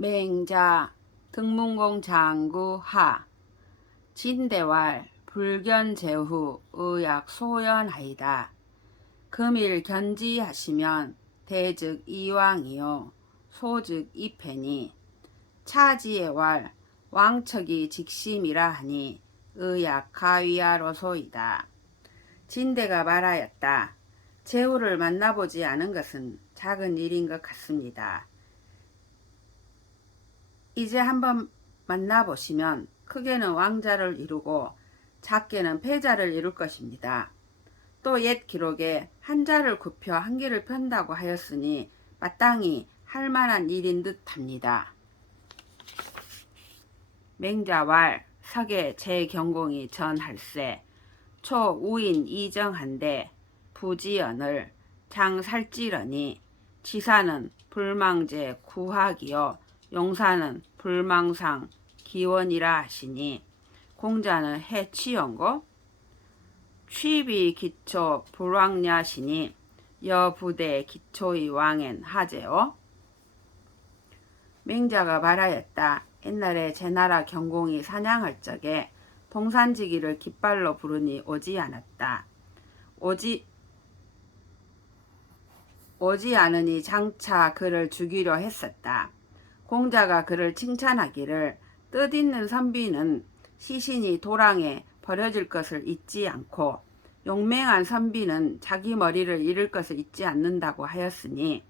맹자 등문공 장구 하 진대왈 불견제후 의약 소연하이다. 금일 견지하시면 대즉 이왕이요 소즉 이패니 차지의 왈 왕척이 직심이라 하니 의약 가위하로소이다. 진대가 말하였다. 제후를 만나보지 않은 것은 작은 일인 것 같습니다. 이제 한번 만나보시면 크게는 왕자를 이루고 작게는 패자를 이룰 것입니다. 또 옛 기록에 한자를 굽혀 한기를 편다고 하였으니 마땅히 할 만한 일인 듯 합니다. 맹자왈 석의 제경공이 전할세 초우인 이정한데 부지연을 장살찌러니 지사는 불망제 구학이요 용사는 불망상 기원이라 하시니 공자는 해취연고 취비 기초 불왕냐시니 여부대 기초의 왕엔 하제오. 맹자가 말하였다. 옛날에 제나라 경공이 사냥할 적에 동산지기를 깃발로 부르니 오지 않았다. 오지 않으니 장차 그를 죽이려 했었다. 공자가 그를 칭찬하기를 뜻있는 선비는 시신이 도랑에 버려질 것을 잊지 않고 용맹한 선비는 자기 머리를 잃을 것을 잊지 않는다고 하였으니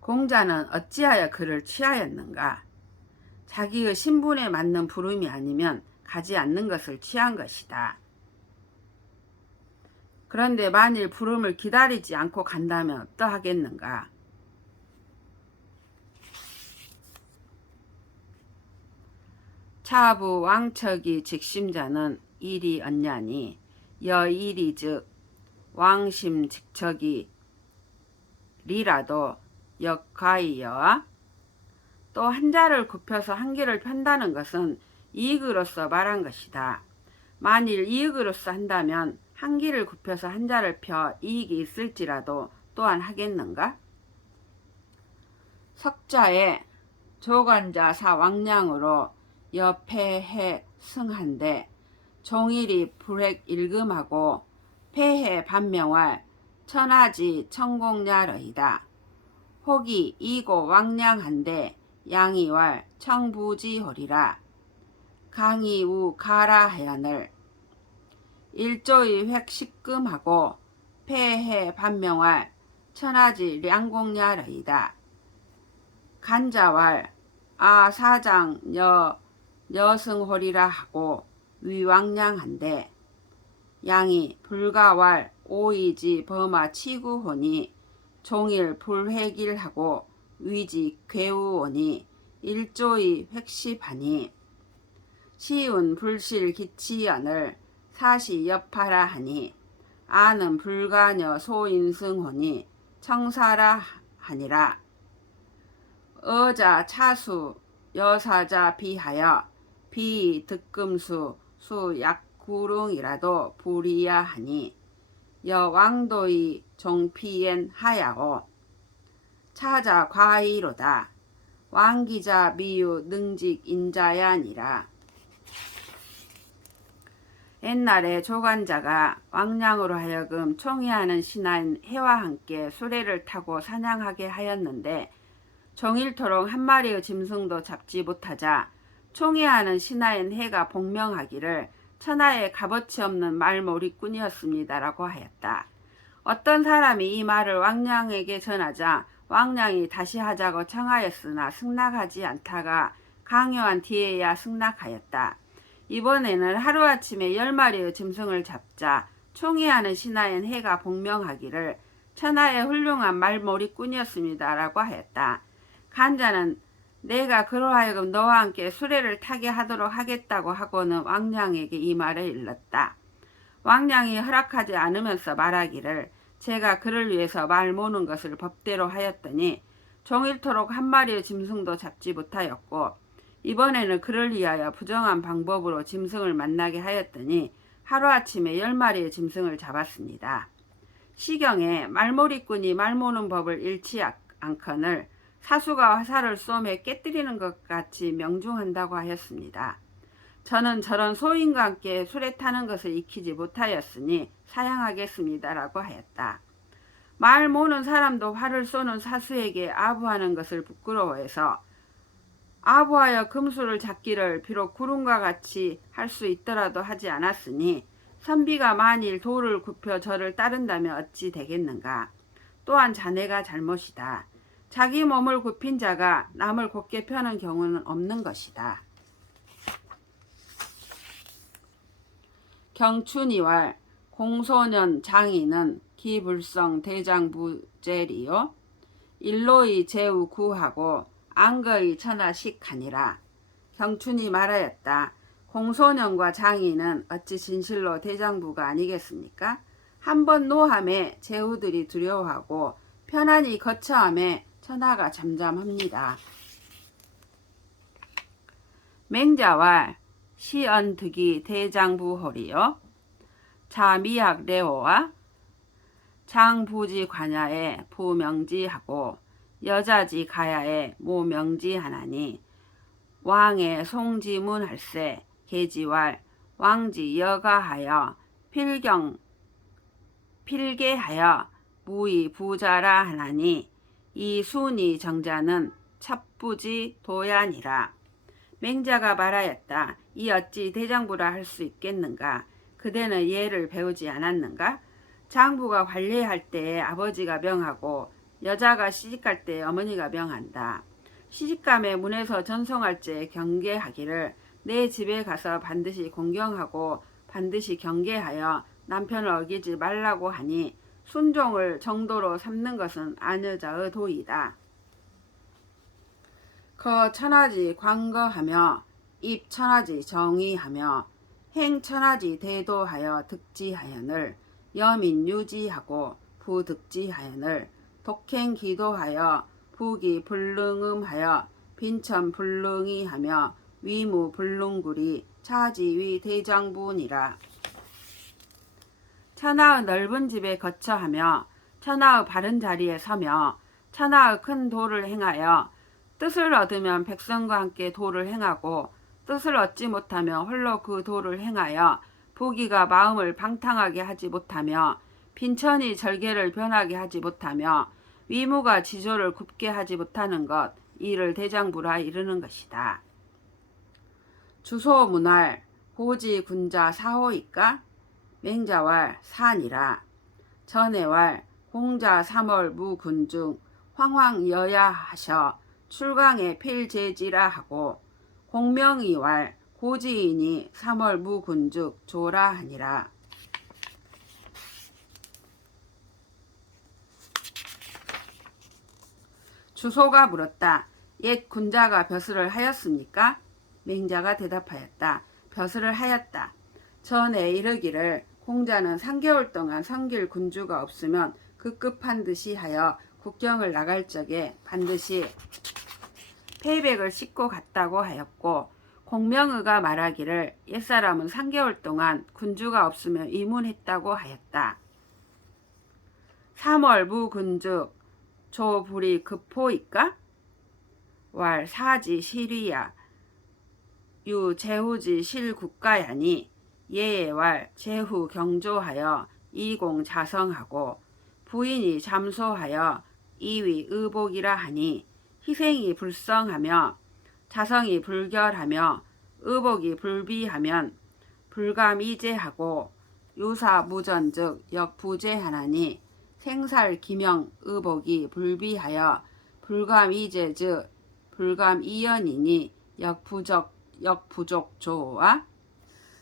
공자는 어찌하여 그를 취하였는가? 자기의 신분에 맞는 부름이 아니면 가지 않는 것을 취한 것이다. 그런데 만일 부름을 기다리지 않고 간다면 어떠하겠는가? 차부 왕척이 직심자는 일이 언냐니 여일이 즉 왕심 직척이 리라도 역가이여와 또 한자를 굽혀서 한기를 편다는 것은 이익으로서 말한 것이다. 만일 이익으로서 한다면 한기를 굽혀서 한자를 펴 이익이 있을지라도 또한 하겠는가? 석자에 조관자 사왕량으로 여패해 승한데 종일이 불획 일금하고 패해 반명할 천하지 청공야러이다. 혹이 이고 왕량한데 양이왈 청부지호리라. 강이우 가라하연을 일조의 획식금하고 패해 반명할 천하지 량공야러이다. 간자왈 아사장 여승호리라 하고 위왕량한데 양이 불가왈 오이지 범아 치구호니 종일 불회길하고 위지 괴우오니 일조의 획십하니 시운 불실 기치연을 사시 여파라 하니 아는 불가녀 소인승호니 청사라 하니라. 어자 차수 여사자 비하여 비 득금수 수 약구릉이라도 불이야 하니 여왕도의 종피엔 하야오. 차자 과이로다. 왕기자 미유 능직 인자야니라. 옛날에 조관자가 왕량으로 하여금 총애하는 신하인 해와 함께 수레를 타고 사냥하게 하였는데 종일토록 한 마리의 짐승도 잡지 못하자 총애하는 신하인 해가 복명하기를 천하에 값어치 없는 말몰이꾼이었습니다라고 하였다. 어떤 사람이 이 말을 왕량에게 전하자 왕량이 다시 하자고 청하였으나 승낙하지 않다가 강요한 뒤에야 승낙하였다. 이번에는 하루아침에 10마리의 짐승을 잡자 총애하는 신하인 해가 복명하기를 천하의 훌륭한 말몰이꾼이었습니다라고 하였다. 간자는 내가 그러하여금 너와 함께 수레를 타게 하도록 하겠다고 하고는 왕량에게 이 말을 일렀다. 왕량이 허락하지 않으면서 말하기를 제가 그를 위해서 말 모는 것을 법대로 하였더니 종일토록 한 마리의 짐승도 잡지 못하였고 이번에는 그를 위하여 부정한 방법으로 짐승을 만나게 하였더니 하루아침에 10마리의 짐승을 잡았습니다. 시경에 말몰이꾼이 말 모는 법을 잃지 않거늘 사수가 화살을 쏘매 깨뜨리는 것 같이 명중한다고 하였습니다. 저는 저런 소인과 함께 술에 타는 것을 익히지 못하였으니 사양하겠습니다라고 하였다. 말 모는 사람도 활을 쏘는 사수에게 아부하는 것을 부끄러워해서 아부하여 금수를 잡기를 비록 구름과 같이 할 수 있더라도 하지 않았으니 선비가 만일 돌을 굽혀 저를 따른다면 어찌 되겠는가. 또한 자네가 잘못이다. 자기 몸을 굽힌 자가 남을 곧게 펴는 경우는 없는 것이다. 경춘이왈 공소년 장인은 기불성 대장부제리요 일로의 제우 구하고 안거의 천하식하니라. 경춘이 말하였다. 공소년과 장인은 어찌 진실로 대장부가 아니겠습니까? 한번 노함에 제후들이 두려워하고 편안히 거처함에 천하가 잠잠합니다. 맹자왈 시언득이 대장부호리요 자미학 레오와 장부지 관야에 부명지하고 여자지 가야에 모명지하나니 왕의 송지문할세 계지왈 왕지 여가하여 필게하여 무의 부자라 하나니 이 순이 정자는 첩부지 도야니라. 맹자가 말하였다. 이 어찌 대장부라 할 수 있겠는가? 그대는 예를 배우지 않았는가? 장부가 관례할 때에 아버지가 명하고 여자가 시집갈 때 어머니가 명한다. 시집감에 문에서 전송할 때 경계하기를 내 집에 가서 반드시 공경하고 반드시 경계하여 남편을 어기지 말라고 하니 순종을 정도로 삼는 것은 아녀자의 도이다. 거 천하지 광거하며 입 천하지 정의하며 행 천하지 대도하여 득지하연을 여민 유지하고 부득지하연을 독행 기도하여 부기 불능음하여 빈천 불능이하며 위무 불능구리 차지위 대장부니라. 천하의 넓은 집에 거처하며 천하의 바른 자리에 서며 천하의 큰 도를 행하여 뜻을 얻으면 백성과 함께 도를 행하고 뜻을 얻지 못하며 홀로 그 도를 행하여 부귀가 마음을 방탕하게 하지 못하며 빈천이 절개를 변하게 하지 못하며 위무가 지조를 굽게 하지 못하는 것 이를 대장부라 이르는 것이다. 주소문할 고지 군자 사호이까 맹자왈 산이라. 전해왈 공자 3월 무군중 황황여야 하셔 출강에 필제지라 하고 공명이왈 고지인이 3월 무군죽 조라 하니라. 주소가 물었다. 옛 군자가 벼슬을 하였습니까? 맹자가 대답하였다. 벼슬을 하였다. 전에 이르기를 공자는 3개월 동안 섬길 군주가 없으면 급급한 듯이 하여 국경을 나갈 적에 반드시 패백을 싣고 갔다고 하였고 공명의가 말하기를 옛사람은 3개월 동안 군주가 없으면 이문했다고 하였다. 3월 무군죽 조불이 급포이까? 왈 사지 실위야 유 제후지 실국가야니 예의 왈 제후 경조하여 이공 자성하고 부인이 잠소하여 이위 의복이라 하니 희생이 불성하며 자성이 불결하며 의복이 불비하면 불감이제하고 유사무전즉 역부제하나니 생살 기명 의복이 불비하여 불감이제즉 불감이연이니 역부족 조와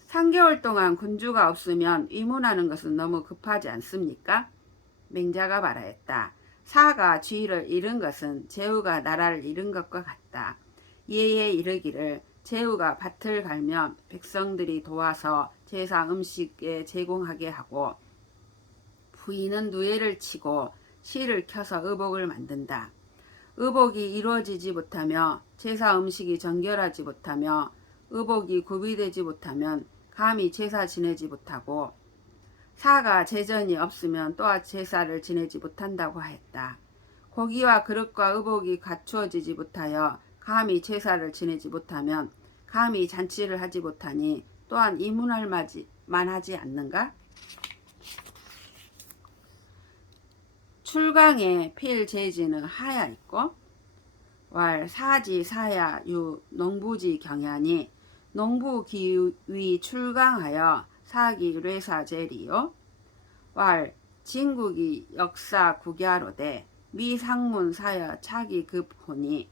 3개월 동안 군주가 없으면 위문하는 것은 너무 급하지 않습니까? 맹자가 말하였다. 사가 주의를 잃은 것은 제후가 나라를 잃은 것과 같다. 예에 이르기를 제후가 밭을 갈면 백성들이 도와서 제사 음식에 제공하게 하고 부인은 누에를 치고 실을 켜서 의복을 만든다. 의복이 이루어지지 못하며 제사 음식이 정결하지 못하며 의복이 구비되지 못하면 감히 제사 지내지 못하고 사가 제전이 없으면 또한 제사를 지내지 못한다고 하였다. 고기와 그릇과 의복이 갖추어지지 못하여 감히 제사를 지내지 못하면 감히 잔치를 하지 못하니 또한 이문할 만하지 않는가? 출강의 필제지는 하야 있고 왈 사지 사야 유 농부지 경야니 농부 기위 출강하여 사기 뢰사제리요 왈 진국이 역사 국야로되 미상문 사여 차기 급호니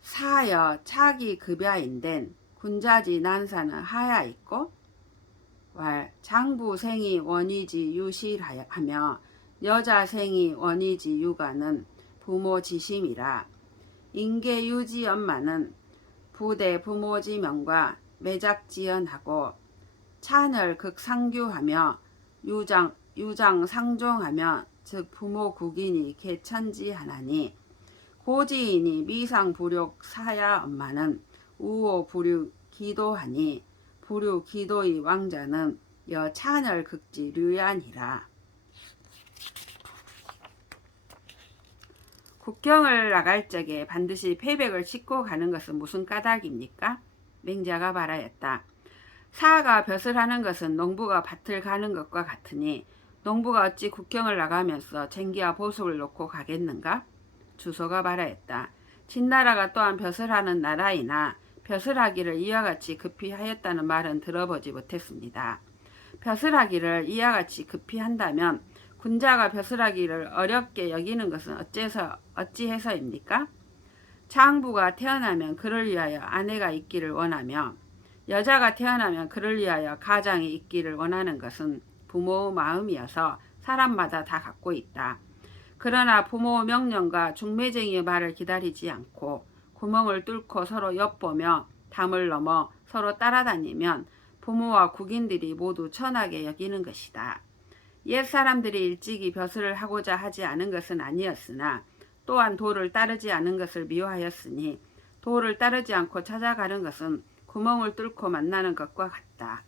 사여 차기 급야인된 군자지 난사는 하야 있고 왈 장부생이 원이지 유실하며 여자생이 원이지 유가는 부모 지심이라 인계유지 엄마는 부대 부모지명과 매작지연하고 찬열 극상규하며 유장 상종하며 즉 부모 국인이 개천지하나니 고지인이 미상 부력 사야 엄마는 우호 부류 기도하니 부류 기도의 왕자는 여 찬열 극지 류야니라. 국경을 나갈 적에 반드시 패백을 싣고 가는 것은 무슨 까닭입니까? 맹자가 말하였다. 사가 벼슬 하는 것은 농부가 밭을 가는 것과 같으니 농부가 어찌 국경을 나가면서 쟁기와 보석을 놓고 가겠는가? 주소가 말하였다. 진나라가 또한 벼슬하는 나라이나 벼슬하기를 이와 같이 급히 하였다는 말은 들어보지 못했습니다. 벼슬하기를 이와 같이 급히 한다면 군자가 벼슬하기를 어렵게 여기는 것은 어찌해서입니까? 장부가 태어나면 그를 위하여 아내가 있기를 원하며 여자가 태어나면 그를 위하여 가장이 있기를 원하는 것은 부모의 마음이어서 사람마다 다 갖고 있다. 그러나 부모의 명령과 중매쟁이의 말을 기다리지 않고 구멍을 뚫고 서로 엿보며 담을 넘어 서로 따라다니면 부모와 국인들이 모두 천하게 여기는 것이다. 옛 사람들이 일찍이 벼슬을 하고자 하지 않은 것은 아니었으나 또한 도를 따르지 않은 것을 미워하였으니 도를 따르지 않고 찾아가는 것은 구멍을 뚫고 만나는 것과 같다.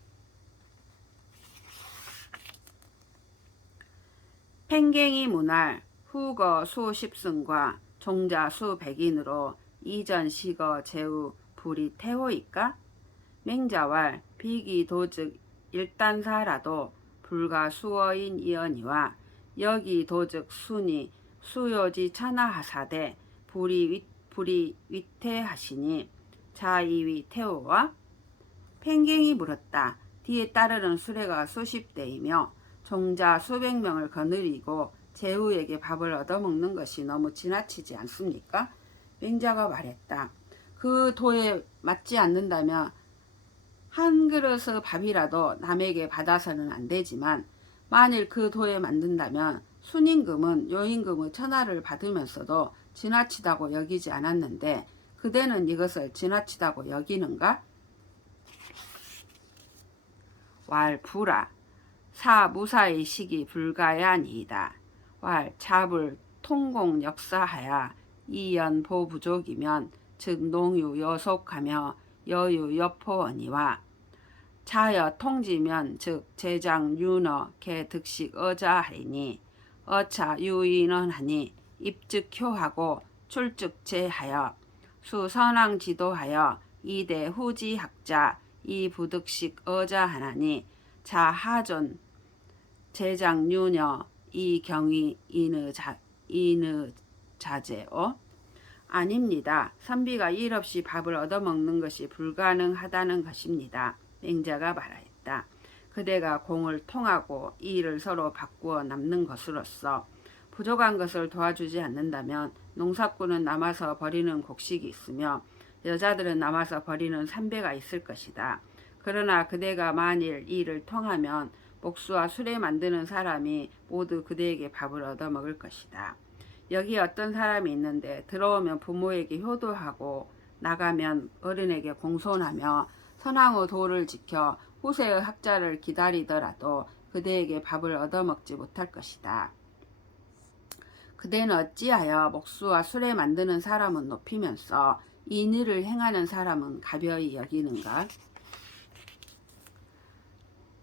팽갱이 문활 후거 수십승과 종자 수백인으로 이전 시거 제우 불이 태호이까? 맹자왈 비기 도즉 일단사라도 불가 수어인 이언이와 여기 도즉 순이 수요지 천하하사대 불이 위태하시니 자이위 태호와? 팽갱이 물었다. 뒤에 따르는 수레가 수십 대이며 종자 수백 명을 거느리고 제후에게 밥을 얻어먹는 것이 너무 지나치지 않습니까? 맹자가 말했다. 그 도에 맞지 않는다면 한 그릇의 밥이라도 남에게 받아서는 안 되지만 만일 그 도에 맞는다면 순임금은 요임금의 천하를 받으면서도 지나치다고 여기지 않았는데 그대는 이것을 지나치다고 여기는가? 왈 부라 사 무사의 시기 불가야니이다. 왈 잡을 통공 역사하야 이연 보부족이면 즉 농유 여속하며 여유 여포언이와 자여 통지면 즉 제장 윤어 개 득식 어자하리니 어차 유인언하니 입즉효하고 출즉제하여 수선왕 지도하여 이대 후지학자 이부득식 어자하나니 자하존 제장 윤여 이경위 이느 자제어? 아닙니다. 선비가 일 없이 밥을 얻어먹는 것이 불가능하다는 것입니다. 맹자가 말하였다. 그대가 공을 통하고 일을 서로 바꾸어 남는 것으로서 부족한 것을 도와주지 않는다면 농사꾼은 남아서 버리는 곡식이 있으며 여자들은 남아서 버리는 삼배가 있을 것이다. 그러나 그대가 만일 일을 통하면 목수와 수레 만드는 사람이 모두 그대에게 밥을 얻어먹을 것이다. 여기 어떤 사람이 있는데 들어오면 부모에게 효도하고 나가면 어른에게 공손하며 선왕의 도를 지켜 후세의 학자를 기다리더라도 그대에게 밥을 얻어먹지 못할 것이다. 그대는 어찌하여 목수와 수레 만드는 사람은 높이면서 이 일을 행하는 사람은 가벼이 여기는가?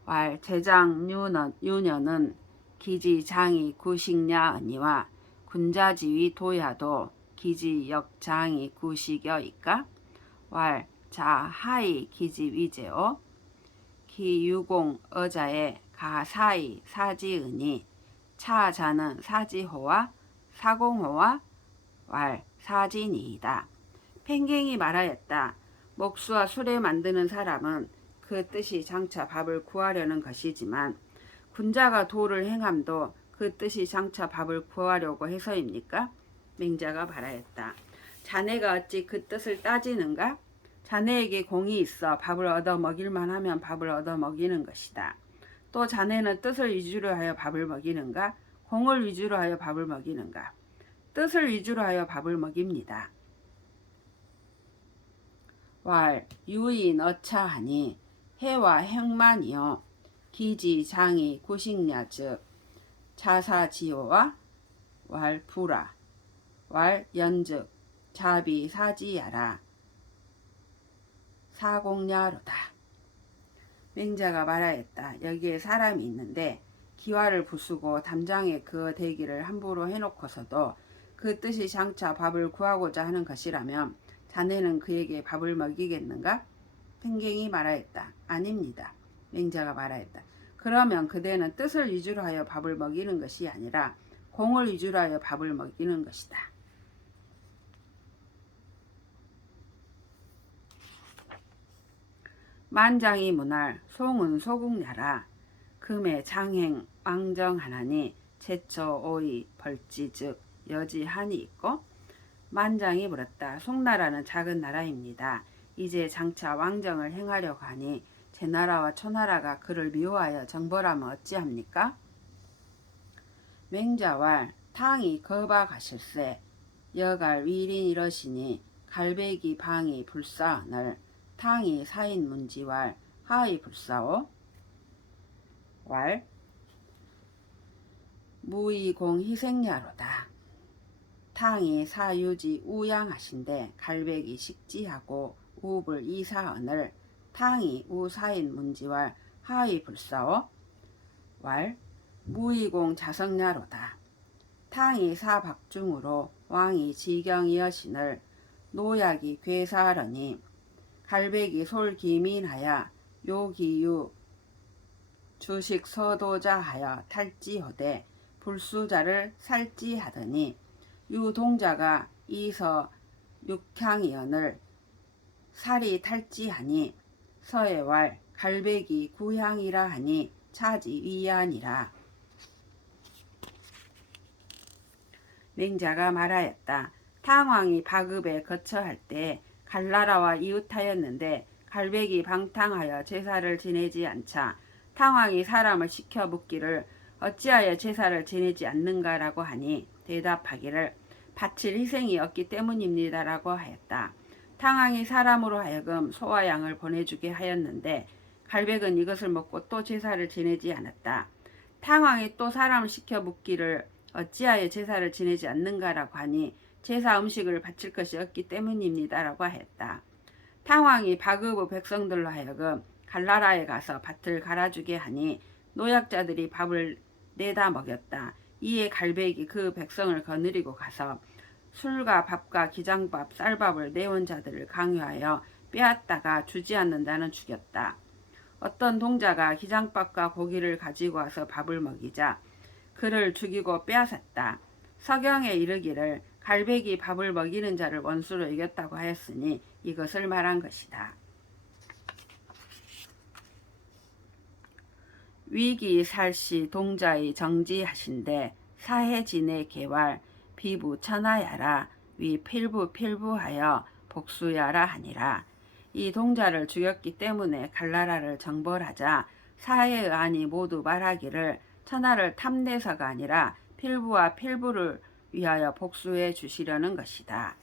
왈 제장 유녀는 기지 장이 구식냐 언니와 군자지위 도야도 기지 역장이 구식여이까 왈 자하이 기지 위제오 기유공 어자의 가사이 사지은이 차자는 사지호와 사공호와 왈 사진이이다. 팽갱이 말하였다. 목수와 수레 만드는 사람은 그 뜻이 장차 밥을 구하려는 것이지만 군자가 도를 행함도 그 뜻이 장차 밥을 구하려고 해서입니까? 맹자가 말하였다. 자네가 어찌 그 뜻을 따지는가? 자네에게 공이 있어 밥을 얻어 먹일만 하면 밥을 얻어 먹이는 것이다. 또 자네는 뜻을 위주로 하여 밥을 먹이는가? 공을 위주로 하여 밥을 먹이는가? 뜻을 위주로 하여 밥을 먹입니다. 왈 유인 어차하니 해와 행만이요 기지 장이 구식냐 즉 자사지호와 왈 부라 왈 연즉 자비 사지야라 사공야로다. 맹자가 말하였다. 여기에 사람이 있는데 기와를 부수고 담장에 그어 대기를 함부로 해놓고서도 그 뜻이 장차 밥을 구하고자 하는 것이라면 자네는 그에게 밥을 먹이겠는가? 팽갱이 말하였다. 아닙니다. 맹자가 말하였다. 그러면 그대는 뜻을 위주로 하여 밥을 먹이는 것이 아니라 공을 위주로 하여 밥을 먹이는 것이다. 만장이 문할 송은 소국야라 금의 장행 왕정하나니 제처 오이 벌지 즉 여지 한이 있고 만장이 물었다. 송나라는 작은 나라입니다. 이제 장차 왕정을 행하려고 하니 제 나라와 초나라가 그를 미워하여 정벌하면 어찌합니까? 맹자왈 탕이 거바 가실세 여갈 위린 이러시니 갈배기 방이 불사하늘 탕이 사인 문지왈 하이 불사오 왈 무이공 희생야로다. 탕이 사유지 우양하신데 갈백이 식지하고 우불 이사언을 탕이 우사인 문지왈 하이 불사오 왈 무이공 자성야로다. 탕이 사박중으로 왕이 지경이여신을 노약이 괴사하러니 갈백이 솔기민하여 요기유 주식 서도자하여 탈지호되 불수자를 살지하더니 유동자가 이서 육향이언을 살이 탈지하니 서해왈 갈백이 구향이라 하니 차지 위안이라. 맹자가 말하였다. 탕왕이 바급에 거처할 때 갈나라와 이웃하였는데 갈백이 방탕하여 제사를 지내지 않자 탕왕이 사람을 시켜 묻기를 어찌하여 제사를 지내지 않는가라고 하니 대답하기를 바칠 희생이 없기 때문입니다라고 하였다. 탕왕이 사람으로 하여금 소와 양을 보내주게 하였는데 갈백은 이것을 먹고 또 제사를 지내지 않았다. 탕왕이 또 사람을 시켜 묻기를 어찌하여 제사를 지내지 않는가라고 하니 제사 음식을 바칠 것이 없기 때문입니다라고 하였다. 탕왕이 바그브 백성들로 하여금 갈나라에 가서 밭을 갈아주게 하니 노약자들이 밥을 내다 먹였다. 이에 갈백이 그 백성을 거느리고 가서 술과 밥과 기장밥, 쌀밥을 내온 자들을 강요하여 빼앗다가 주지 않는다는 죽였다. 어떤 동자가 기장밥과 고기를 가지고 와서 밥을 먹이자 그를 죽이고 빼앗았다. 서경에 이르기를 갈백이 밥을 먹이는 자를 원수로 여겼다고 하였으니 이것을 말한 것이다. 위기살시 동자의 정지하신데 사해진의 개왈 비부 천하야라 위 필부하여 복수야라 하니라. 이 동자를 죽였기 때문에 갈나라를 정벌하자 사해의 안이 모두 말하기를 천하를 탐내서가 아니라 필부와 필부를 위하여 복수해 주시려는 것이다.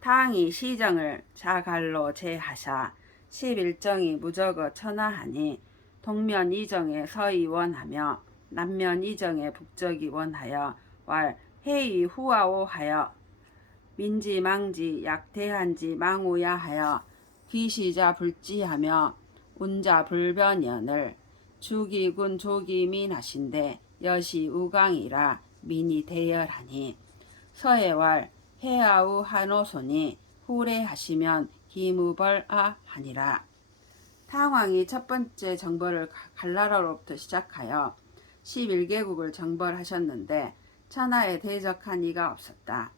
탕이 시정을 자갈로 제하사 11정이 무적어 천하하니 동면 이정에 서이 원하며 남면 이정에 북적이 원하여 왈 해이 후아오 하여 민지 망지 약대한지 망우야 하여 귀시자 불지하며 운자 불변연을 주기군 조기민 하신데 여시 우강이라 민이 대열하니 서해왈 해아우 한오손이 후례하시면 기무벌아 하니라. 탕왕이 첫 번째 정벌을 갈나라로부터 시작하여 11개국을 정벌하셨는데 천하에 대적한 이가 없었다.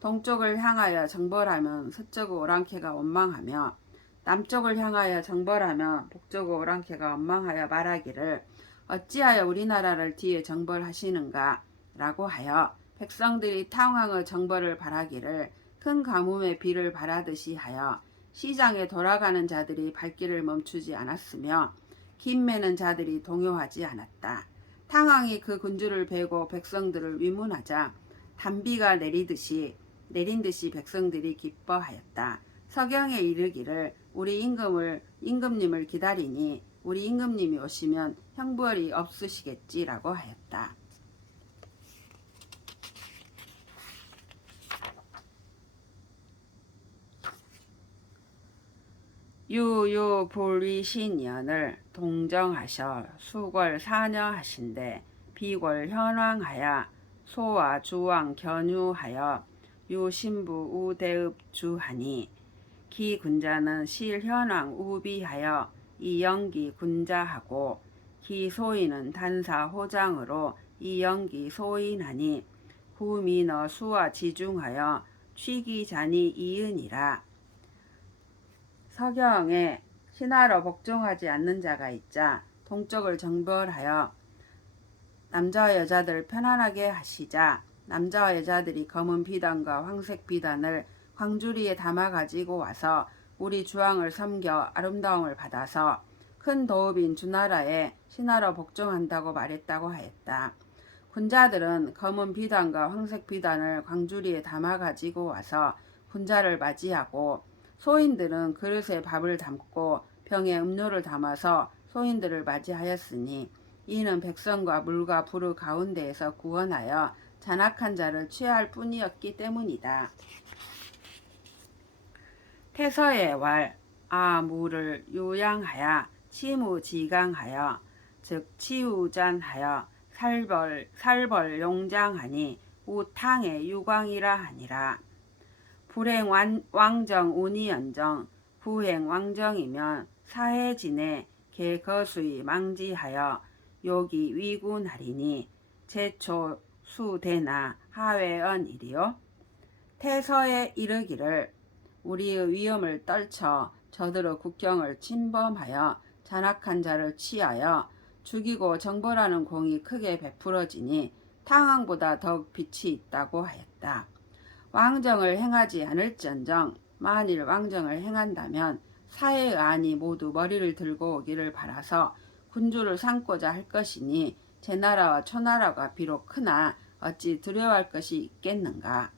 동쪽을 향하여 정벌하면 서쪽 오랑캐가 원망하며 남쪽을 향하여 정벌하면 북쪽 오랑캐가 원망하여 말하기를 어찌하여 우리나라를 뒤에 정벌하시는가 라고 하여 백성들이 탕왕의 정벌을 바라기를 큰 가뭄의 비를 바라듯이 하여 시장에 돌아가는 자들이 발길을 멈추지 않았으며 긴 매는 자들이 동요하지 않았다. 탕왕이 그 군주를 베고 백성들을 위문하자 단비가 내린 듯이 백성들이 기뻐하였다. 서경에 이르기를 우리 임금님을 기다리니 우리 임금님이 오시면 형벌이 없으시겠지라고 하였다. 유유 불위신년을 동정하셔 수궐 사녀하신데 비궐 현왕하야 소와 주왕 견유하여 유신부 우대읍 주하니 기 군자는 실현왕 우비하여 이영기 군자하고 기 소인은 단사 호장으로 이영기 소인하니 구민어 수와 지중하여 취기자니 이은이라. 서경에 신하로 복종하지 않는 자가 있자 동쪽을 정벌하여 남자와 여자들을 편안하게 하시자 남자와 여자들이 검은 비단과 황색 비단을 광주리에 담아 가지고 와서 우리 주왕을 섬겨 아름다움을 받아서 큰 도읍인 주나라에 신하로 복종한다고 말했다고 하였다. 군자들은 검은 비단과 황색 비단을 광주리에 담아 가지고 와서 군자를 맞이하고 소인들은 그릇에 밥을 담고 병에 음료를 담아서 소인들을 맞이하였으니 이는 백성과 물과 불의 가운데에서 구원하여 잔악한 자를 취할 뿐이었기 때문이다. 태서의 왈 아무를 요양하여 치무지강하여 즉 치우잔하여 살벌 용장하니 우탕의 유광이라 하니라. 불행 왕정 운이연정 부행 왕정이면 사해진에 개거수이 망지하여 요기 위군하리니 제초 수대나 하회언이리요. 태서에 이르기를 우리의 위엄을 떨쳐 저들의 국경을 침범하여 잔악한 자를 취하여 죽이고 정벌하는 공이 크게 베풀어지니 탕왕보다 더욱 빛이 있다고 하였다. 왕정을 행하지 않을지언정 만일 왕정을 행한다면 사해의 안이 모두 머리를 들고 오기를 바라서 군주를 삼고자 할 것이니 제 나라와 초나라가 비록 크나 어찌 두려워할 것이 있겠는가.